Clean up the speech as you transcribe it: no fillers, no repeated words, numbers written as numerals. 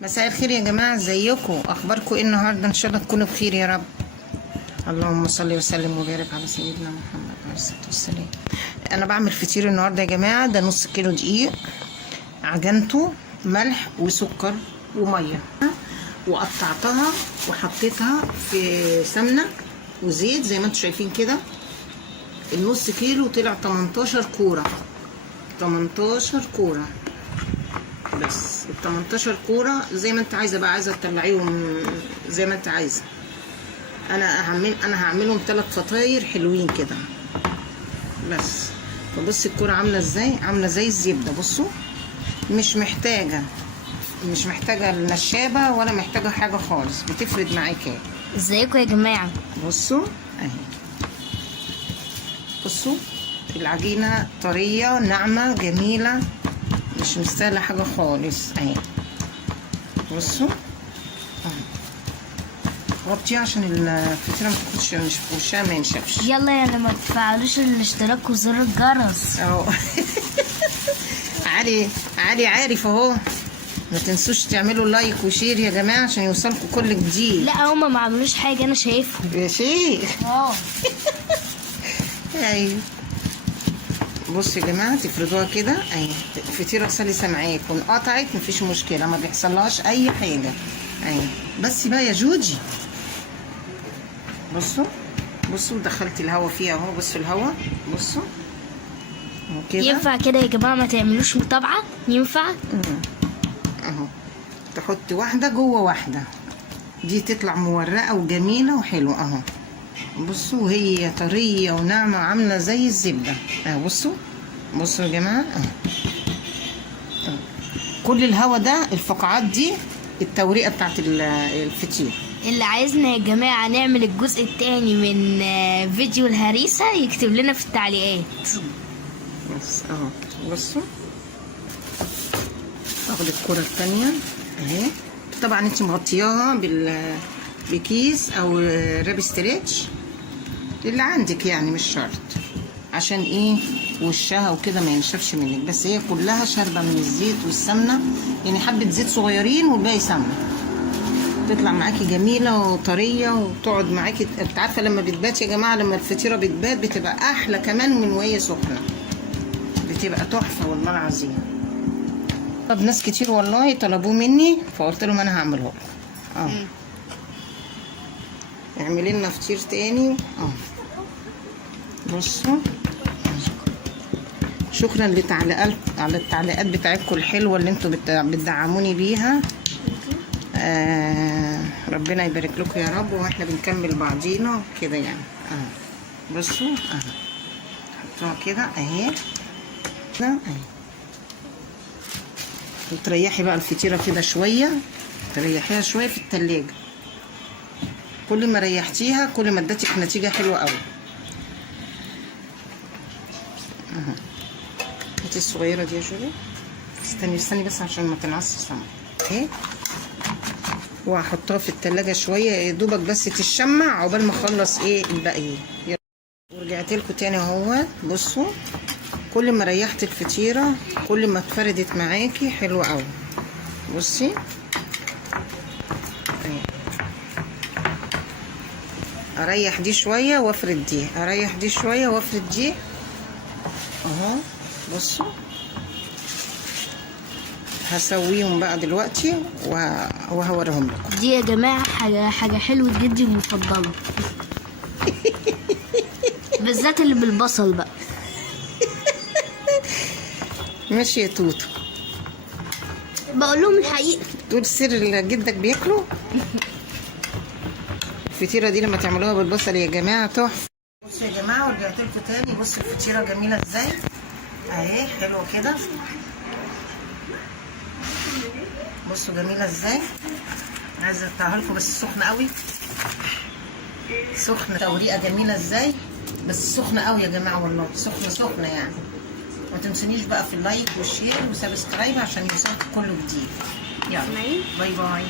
مساء الخير يا جماعه، ازيكم؟ اخباركم ايه النهارده؟ ان شاء الله تكونوا بخير يا رب. اللهم صل وسلم وبارك على سيدنا محمد عليه الصلاه والسلام. انا بعمل فطير النهارده يا جماعه. ده نص كيلو دقيق، عجنته ملح وسكر وميه، وقطعتها وحطيتها في سمنه وزيت زي ما انتم شايفين كده. النص كيلو طلع 18 كوره، 18 كوره بس. ال 18 كوره زي ما انت عايزه بقى، عايزه تطلعيهم زي ما انت عايزه. انا هعملهم 3 فطاير حلوين كده بس. فبص الكوره عامله ازاي، عامله زي الزبده. بصوا، مش محتاجه النشابه ولا محتاجه حاجه خالص، بتفرد معاكي. ازيكم يا جماعه؟ بصوا اهي، بصوا العجينه طريه ناعمه جميله، مش مستاهله حاجه خالص اهي. بصوا غطيها عشان الفطيره ما تاخدش وشها ما ينشفش. يلا يلا ما تفعلوش الاشتراك وزر الجرس اهو علي عارف اهو. ما تنسوش تعملوا لايك وشير يا جماعه عشان يوصلكم كل جديد. لا هما ما عملوش حاجه، انا شايفهم يا شيخ. ايوه بصوا يا جماعه، تفردوها كده اهي. الفطيره سلسه معاكم، انقطعت مفيش مشكله، ما بيحصلهاش اي حاجه اهي. بس بقى يا جوجي، بصوا دخلت الهوا فيها اهو. بصوا الهوا، بصوا كده. ينفع كده يا جماعه؟ ما تعملوش متابعه؟ ينفع اهو. تحط واحده جوه واحده، دي تطلع مورقه وجميله وحلوه اهو. بصوا هي طريه وناعمه عامله زي الزبده اهو. بصوا يا جماعه اهو. كل الهوا ده، الفقاعات دي التوريقه بتاعت الفطير. اللي عايزنا يا جماعه نعمل الجزء الثاني من فيديو الهريسه يكتب لنا في التعليقات. بس اهو. بصوا اخد الكرة التانية اهي. طبعا انت مغطياها بكيس او راب ستريتش اللي عندك يعني، مش شرط. عشان ايه؟ وشها وكده ما ينشفش منك. بس هي كلها شاربه من الزيت والسمنه، يعني حبه زيت صغيرين والباقي سمنه. تطلع معاكي جميله وطريه وتقعد معاكي. انت عارفه لما بتبات يا جماعه، لما الفطيره بتبات بتبقى احلى كمان من وهي سخنه، بتبقى تحفه والله العظيم. طب ناس كتير والله طلبوه مني، فقلت لهم انا هعمله لكم. اعملي لنا فطير تاني. بصوا، شكرا على التعليقات بتاعتكم الحلوه اللي انتوا بتدعموني بيها. ربنا يبارك لكم يا رب، واحنا بنكمل بعضينا كده يعني. بصوا حطوها كده اهي اهي. وتريحي بقى الفطيره كده شويه، تريحيها شويه في التلاجة. كل ما ريحتيها كل ما ادتك نتيجه حلوه قوي. هاتي الصغيره دي يا جولي. استني بس عشان ما تنعصش السمنه اهي. وهحطها في التلاجة شويه يا دوبك بس تشمع عقبال ما اخلص ايه الباقي. ورجعت لكم تاني اهو. بصوا كل ما ريحت الفطيره كل ما اتفردت معاكي حلوه قوي. بصي اريح دي شويه وافرد دي، اريح دي شويه وافرد دي اهو. بصوا هسويهم بقى دلوقتي وهوريهم لكم. دي يا جماعه حاجه حلوه جدا مفضله بالذات اللي بالبصل بقى. ماشي يا توتو، بقول لهم الحقيقه. تقول سر اللي جدك بياكله. الفطيره دي لما تعملوها بالبصل يا جماعه تحفه. بصوا يا جماعه، ورجعت لكم تاني. بصوا الفطيره جميله ازاي اهي، حلوه كده. بصوا جميله ازاي. عايزه اقطعها لكم بس سخنه قوي، سخنه. توريقه جميله ازاي، بس سخنه قوي يا جماعه والله، سخنه يعني. ما تنسونيش بقى في اللايك والشير وسبسكرايب عشان يوصلكم كل جديد. يلا باي باي.